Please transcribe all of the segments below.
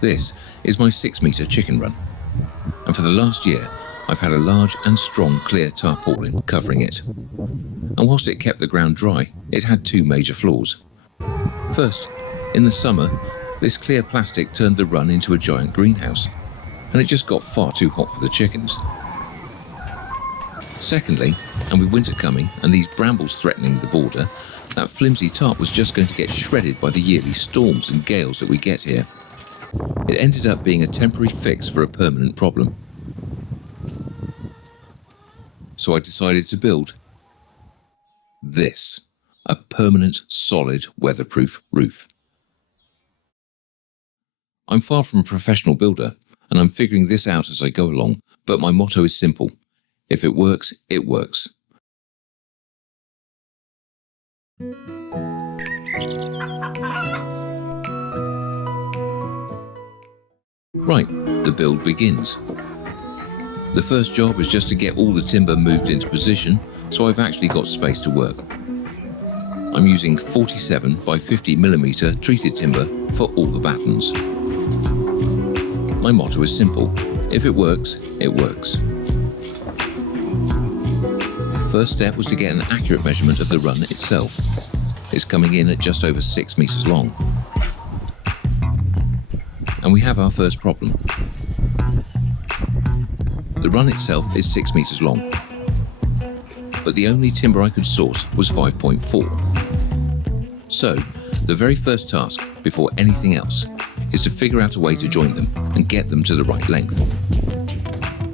This is my 6-metre chicken run, and for the last year I've had a large and strong clear tarpaulin covering it. And whilst it kept the ground dry, it had two major flaws. First, in the summer, this clear plastic turned the run into a giant greenhouse, and it just got far too hot for the chickens. Secondly, and with winter coming and these brambles threatening the border, that flimsy tarp was just going to get shredded by the yearly storms and gales that we get here. It ended up being a temporary fix for a permanent problem. So I decided to build this, a permanent, solid, weatherproof roof. I'm far from a professional builder, and I'm figuring this out as I go along, but my motto is simple. If it works, it works. Right, the build begins. The first job is just to get all the timber moved into position, so I've actually got space to work. I'm using 47 by 50mm treated timber for all the battens. My motto is simple. If it works, it works. First step was to get an accurate measurement of the run itself. It's coming in at just over 6 meters long. And we have our first problem. The run itself is 6 meters long, but the only timber I could source was 5.4. So, the very first task, before anything else, is to figure out a way to join them and get them to the right length.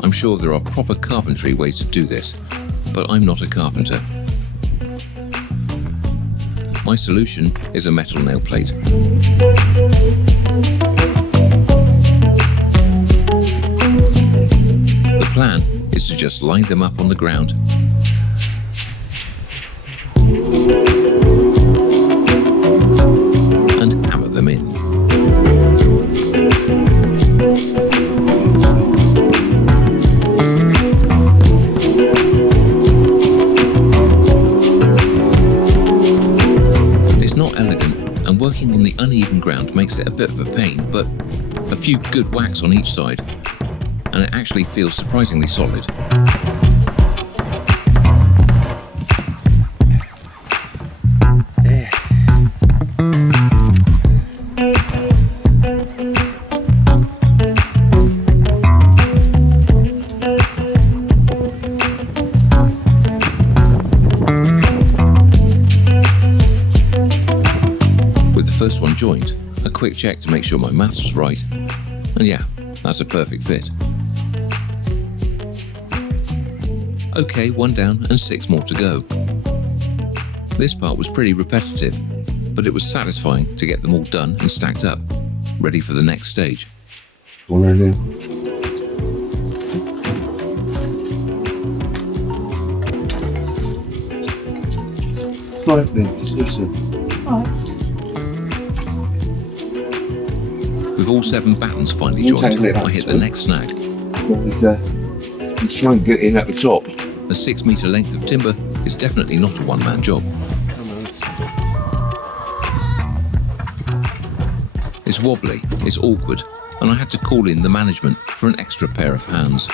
I'm sure there are proper carpentry ways to do this, but I'm not a carpenter. My solution is a metal nail plate. The plan is to just line them up on the ground and hammer them in. It's not elegant, and working on the uneven ground makes it a bit of a pain, but a few good whacks on each side, and it actually feels surprisingly solid. First one joined, a quick check to make sure my maths was right, and yeah, that's a perfect fit. Okay, one down and 6 more to go. This part was pretty repetitive, but it was satisfying to get them all done and stacked up, ready for the next stage. What are they? Right then, just listen. Right. With all 7 battens finally joined, I hit the next snag. He's trying to get in at the top. A 6 metre length of timber is definitely not a one-man job. It's wobbly, it's awkward, and I had to call in the management for an extra pair of hands.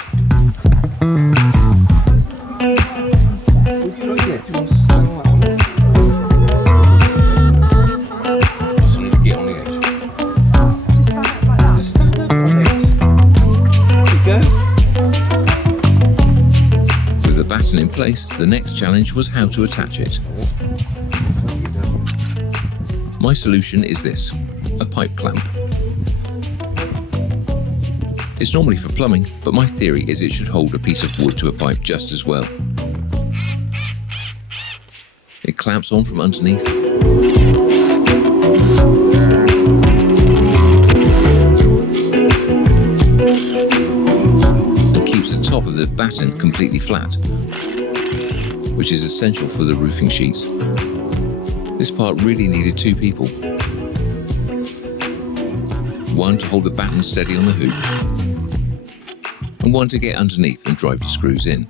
In place, the next challenge was how to attach it. My solution is this, a pipe clamp. It's normally for plumbing, but my theory is it should hold a piece of wood to a pipe just as well. It clamps on from underneath. And keeps the top of the batten completely flat, which is essential for the roofing sheets. This part really needed 2 people. One to hold the batten steady on the hoop, and one to get underneath and drive the screws in.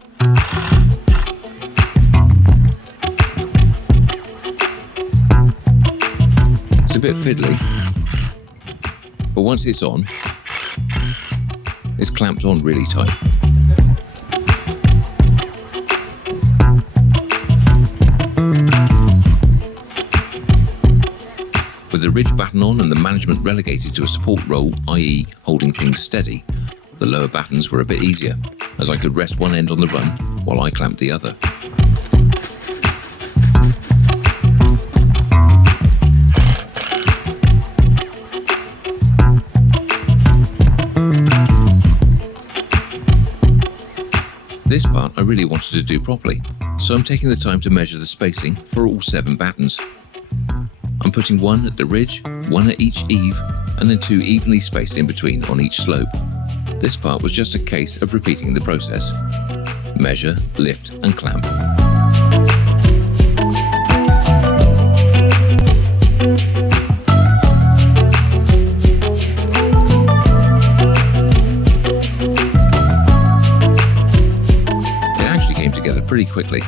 It's a bit fiddly, But once it's on, it's clamped on really tight. With the ridge batten on and the management relegated to a support role, i.e. holding things steady, the lower battens were a bit easier, as I could rest one end on the run while I clamped the other. This part I really wanted to do properly, so I'm taking the time to measure the spacing for all 7 battens. I'm putting one at the ridge, one at each eave, and then 2 evenly spaced in between on each slope. This part was just a case of repeating the process. Measure, lift, and clamp. It actually came together pretty quickly.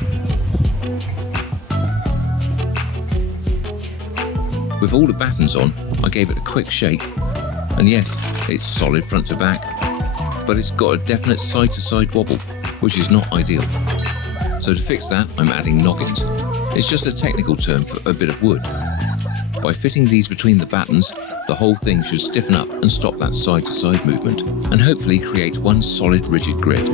With all the battens on, I gave it a quick shake, and yes, it's solid front to back, but it's got a definite side-to-side wobble, which is not ideal. So to fix that, I'm adding noggins. It's just a technical term for a bit of wood. By fitting these between the battens, the whole thing should stiffen up and stop that side-to-side movement, and hopefully create one solid rigid grid.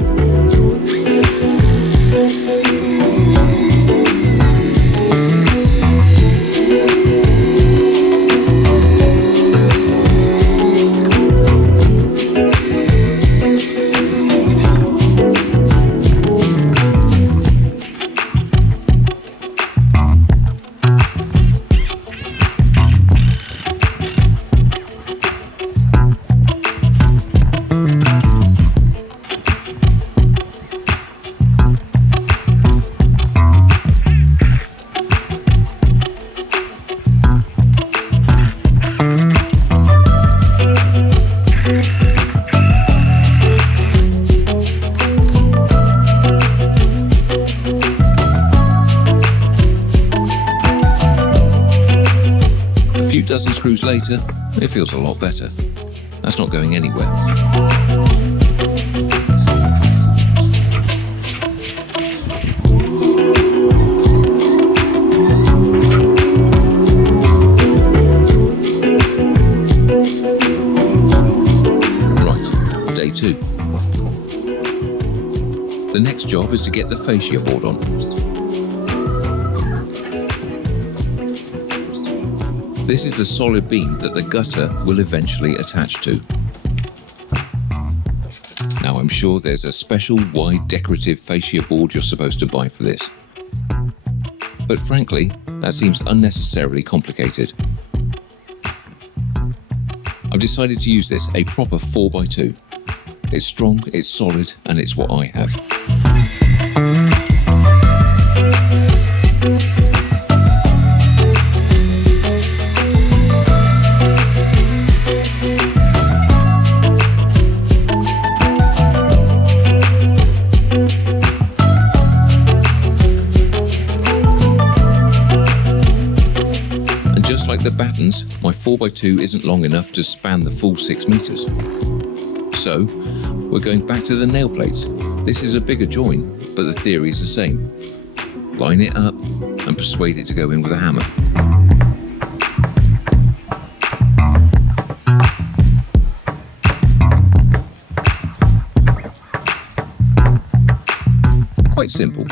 Dozen screws later, it feels a lot better. That's not going anywhere. Right, day 2. The next job is to get the fascia board on. This is the solid beam that the gutter will eventually attach to. Now I'm sure there's a special wide decorative fascia board you're supposed to buy for this. But frankly, that seems unnecessarily complicated. I've decided to use this, a proper 4x2. It's strong, it's solid, and it's what I have. Like the battens, my 4x2 isn't long enough to span the full 6 meters. So, we're going back to the nail plates. This is a bigger join, but the theory is the same. Line it up and persuade it to go in with a hammer. Quite simple.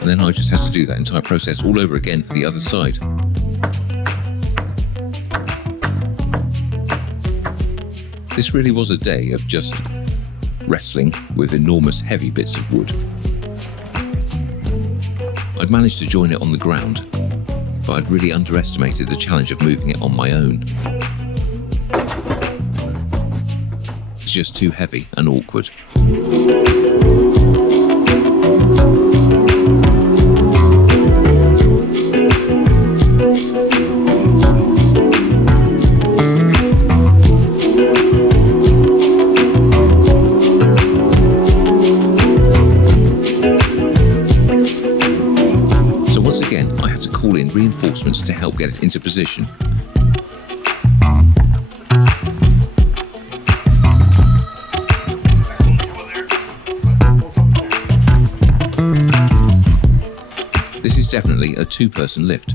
And then I just had to do that entire process all over again for the other side. This really was a day of just wrestling with enormous heavy bits of wood. I'd managed to join it on the ground, but I'd really underestimated the challenge of moving it on my own. It's just too heavy and awkward. reinforcements to help get it into position. This is definitely a two-person lift.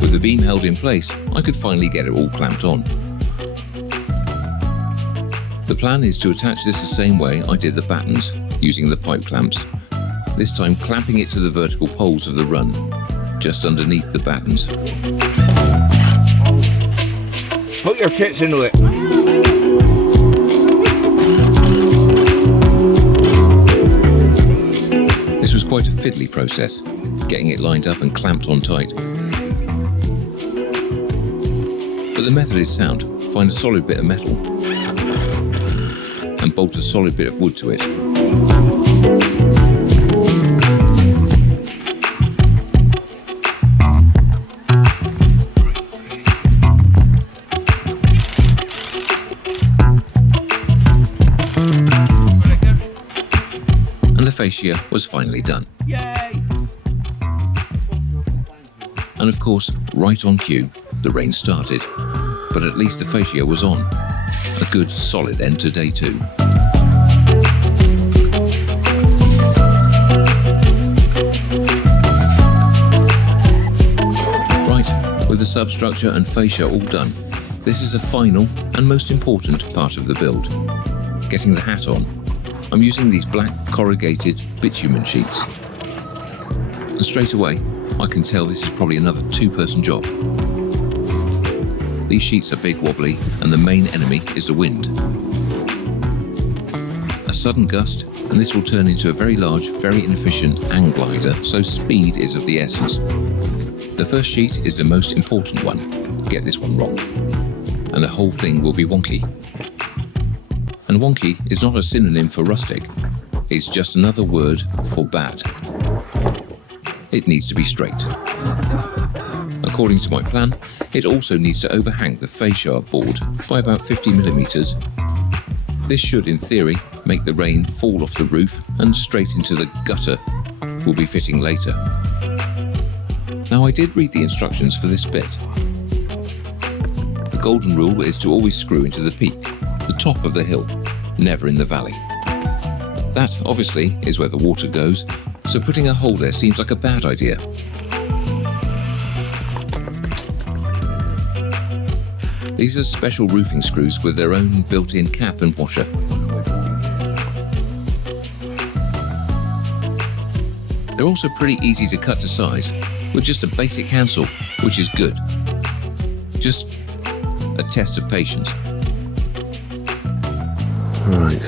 With the beam held in place, I could finally get it all clamped on. The plan is to attach this the same way I did the battens, using the pipe clamps, this time clamping it to the vertical poles of the run, just underneath the battens. Put your tits into it. This was quite a fiddly process, getting it lined up and clamped on tight. But the method is sound. Find a solid bit of metal and bolt a solid bit of wood to it. And the fascia was finally done. Yay! And of course, right on cue, the rain started. But at least the fascia was on. A good solid end to day 2. Right, with the substructure and fascia all done, this is the final and most important part of the build. Getting the hat on. I'm using these black corrugated bitumen sheets. And straight away, I can tell this is probably another two-person job. These sheets are big, wobbly, and the main enemy is the wind. A sudden gust, and this will turn into a very large, very inefficient hang glider, so speed is of the essence. The first sheet is the most important one. Get this one wrong, and the whole thing will be wonky. And wonky is not a synonym for rustic. It's just another word for bad. It needs to be straight. According to my plan, it also needs to overhang the fascia board by about 50 millimeters. This should, in theory, make the rain fall off the roof and straight into the gutter we'll be fitting later. Now, I did read the instructions for this bit. The golden rule is to always screw into the peak, the top of the hill, never in the valley. That, obviously, is where the water goes, so putting a hole there seems like a bad idea. These are special roofing screws with their own built-in cap and washer. They're also pretty easy to cut to size, with just a basic handsaw, which is good. Just a test of patience. Right.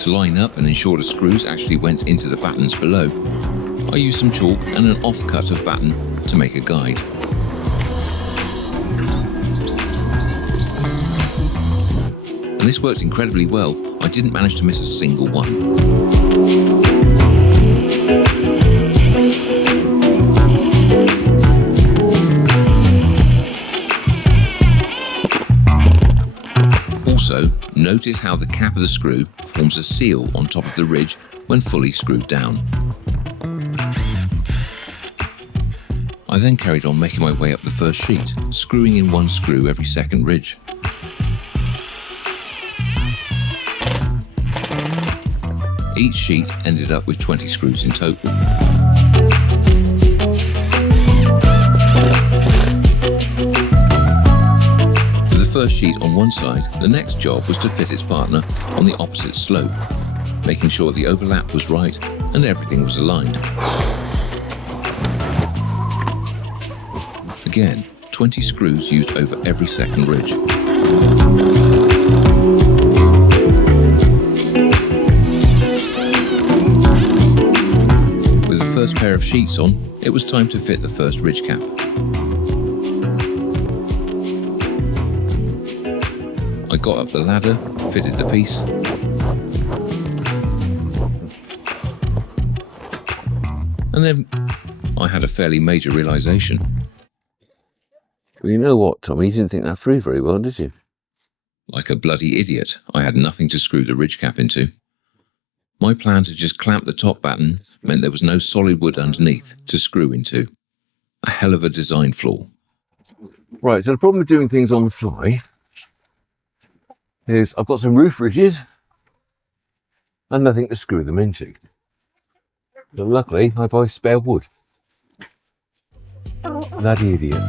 To line up and ensure the screws actually went into the battens below, I used some chalk and an off-cut of batten to make a guide. And this worked incredibly well. I didn't manage to miss a single one. Also, notice how the cap of the screw forms a seal on top of the ridge when fully screwed down. I then carried on making my way up the first sheet, screwing in one screw every second ridge. Each sheet ended up with 20 screws in total. With the first sheet on one side, the next job was to fit its partner on the opposite slope, making sure the overlap was right and everything was aligned. Again, 20 screws used over every second ridge. With the first pair of sheets on, it was time to fit the first ridge cap. I got up the ladder, fitted the piece, and then I had a fairly major realization. Well, you know what, Tommy? You didn't think that through very well, did you? Like a bloody idiot, I had nothing to screw the ridge cap into. My plan to just clamp the top batten meant there was no solid wood underneath to screw into. A hell of a design flaw. Right, so the problem with doing things on the fly is I've got some roof ridges and nothing to screw them into. But luckily, I buy spare wood. Bloody idiot.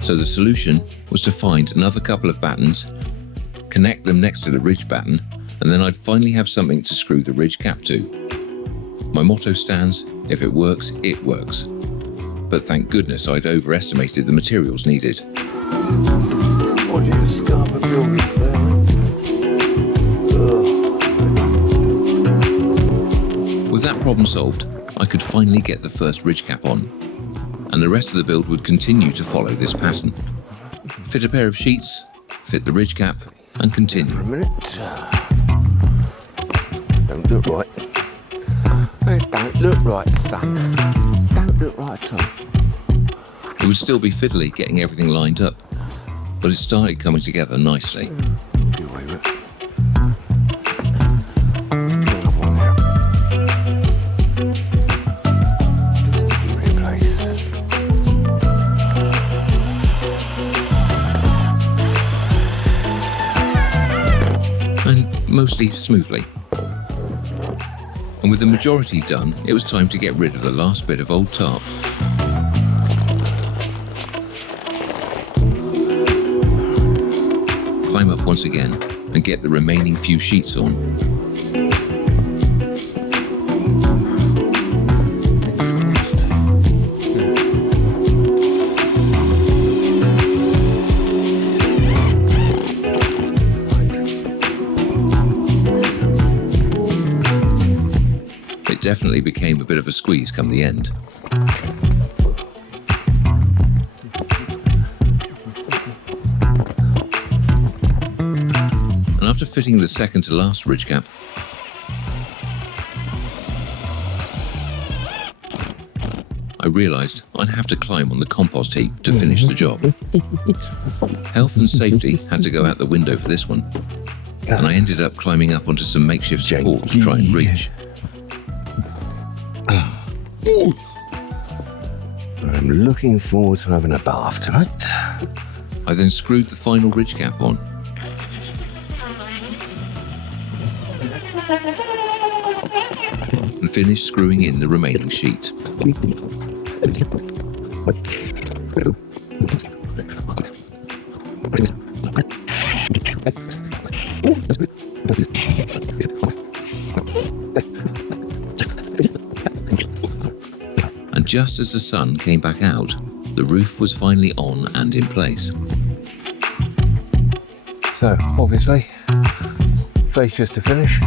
So the solution was to find another couple of battens, connect them next to the ridge batten, and then I'd finally have something to screw the ridge cap to. My motto stands, if it works, it works. But thank goodness I'd overestimated the materials needed. What did you discover building there? With that problem solved, I could finally get the first ridge cap on, and the rest of the build would continue to follow this pattern. Fit a pair of sheets, fit the ridge cap, and continue. For a minute. Don't look right. It don't look right, son. Don't look right, Tom. It would still be fiddly getting everything lined up, but it started coming together nicely. Get away with it. Another one there. Just to keep it in place. And mostly smoothly. And with the majority done, it was time to get rid of the last bit of old tarp. Climb up once again and get the remaining few sheets on. It definitely became a bit of a squeeze come the end. And after fitting the second to last ridge cap, I realised I'd have to climb on the compost heap to finish the job. Health and safety had to go out the window for this one, and I ended up climbing up onto some makeshift support to try and reach. I'm looking forward to having a bath tonight. I then screwed the final ridge cap on. And finished screwing in the remaining sheet. And just as the sun came back out, the roof was finally on and in place. So, obviously, fascia's to finish.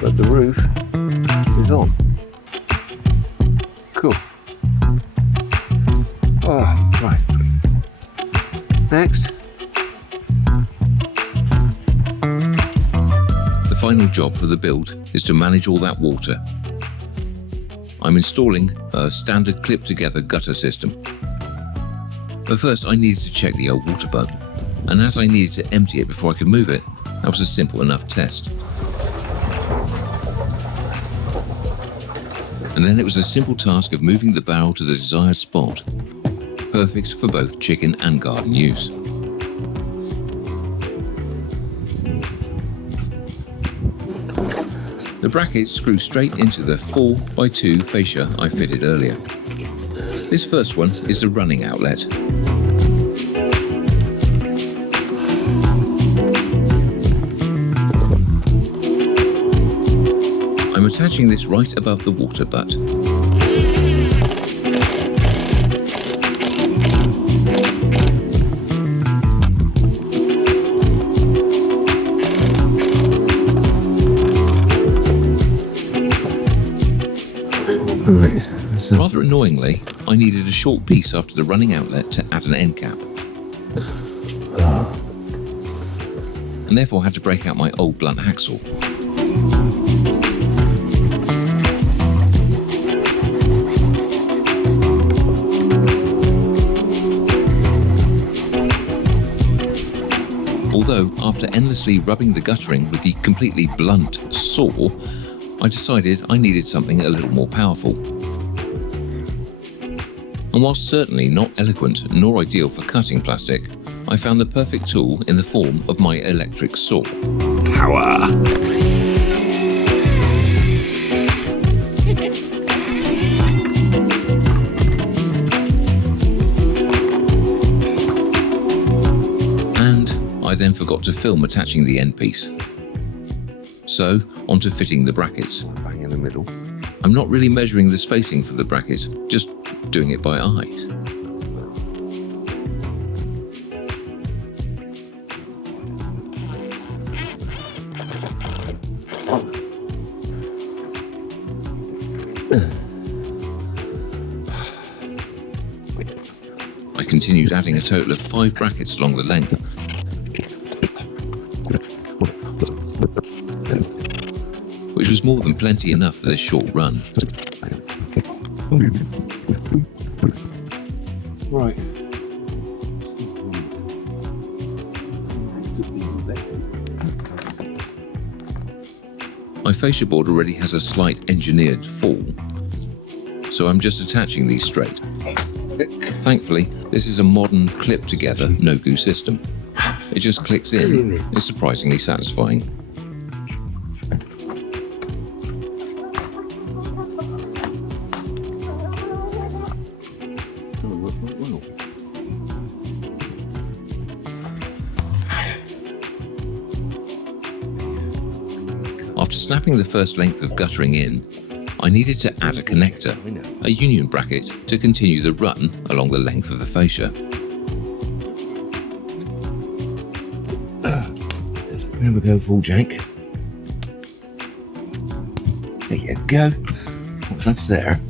But the roof is on. Cool. Oh, right. Next. The final job for the build is to manage all that water. I'm installing a standard clip-together gutter system. But first I needed to check the old water butt, and as I needed to empty it before I could move it, that was a simple enough test. And then it was a simple task of moving the barrel to the desired spot, perfect for both chicken and garden use. The brackets screw straight into the 4x2 fascia I fitted earlier. This first one is the running outlet. I'm attaching this right above the water butt. Rather annoyingly, I needed a short piece after the running outlet to add an end cap. And therefore had to break out my old blunt hacksaw. So, after endlessly rubbing the guttering with the completely blunt saw, I decided I needed something a little more powerful. And whilst certainly not eloquent nor ideal for cutting plastic, I found the perfect tool in the form of my electric saw. Power. I then forgot to film attaching the end piece. So, onto fitting the brackets. Bang in the middle. I'm not really measuring the spacing for the bracket, just doing it by eye. I continued adding a total of 5 brackets along the length, which was more than plenty enough for this short run. Right. My fascia board already has a slight engineered fall, so I'm just attaching these straight. Thankfully, this is a modern clip-together no-goo system. It just clicks in. It's surprisingly satisfying. After snapping the first length of guttering in, I needed to add a connector, a union bracket, to continue the run along the length of the fascia. There we go, full jank. There you go. That's there.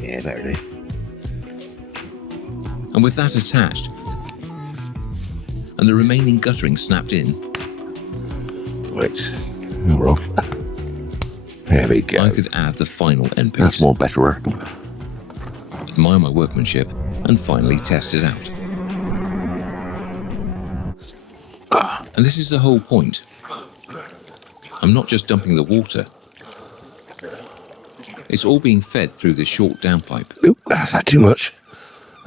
Yeah, there it is. And with that attached, and the remaining guttering snapped in, Right, we're off. There we go. I could add the final end piece, That's more better. admire my workmanship, and finally test it out. And this is the whole point. I'm not just dumping the water. It's all being fed through this short downpipe. Oop, that's that too much.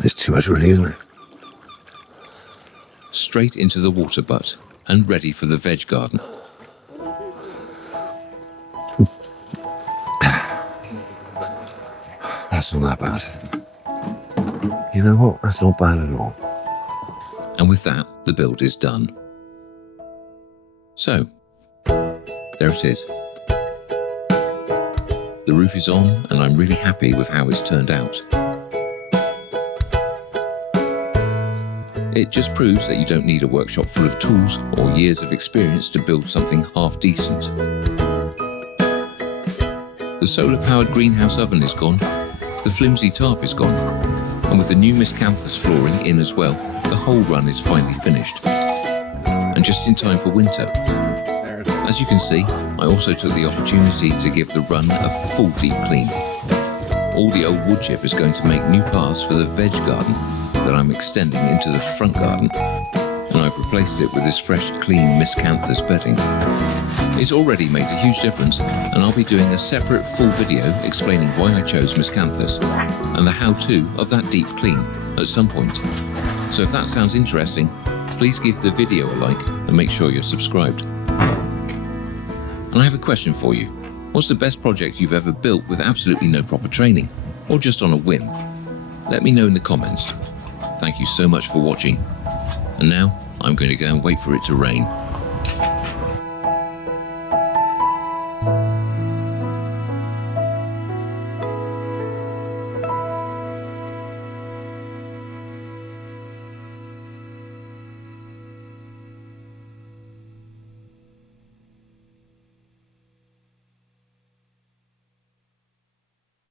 It's too much really, isn't it? Straight into the water butt and ready for the veg garden. That's not that bad. You know what? That's not bad at all. And with that, the build is done. So, there it is. The roof is on, and I'm really happy with how it's turned out. It just proves that you don't need a workshop full of tools or years of experience to build something half decent. The solar-powered greenhouse oven is gone, the flimsy tarp is gone, and with the new Miscanthus flooring in as well, the whole run is finally finished. And just in time for winter. As you can see, I also took the opportunity to give the run a full deep clean. All the old wood chip is going to make new paths for the veg garden that I'm extending into the front garden, and I've replaced it with this fresh, clean Miscanthus bedding. It's already made a huge difference, and I'll be doing a separate full video explaining why I chose Miscanthus and the how-to of that deep clean at some point. So if that sounds interesting, please give the video a like and make sure you're subscribed. And I have a question for you. What's the best project you've ever built with absolutely no proper training, or just on a whim? Let me know in the comments. Thank you so much for watching. And now, I'm going to go and wait for it to rain.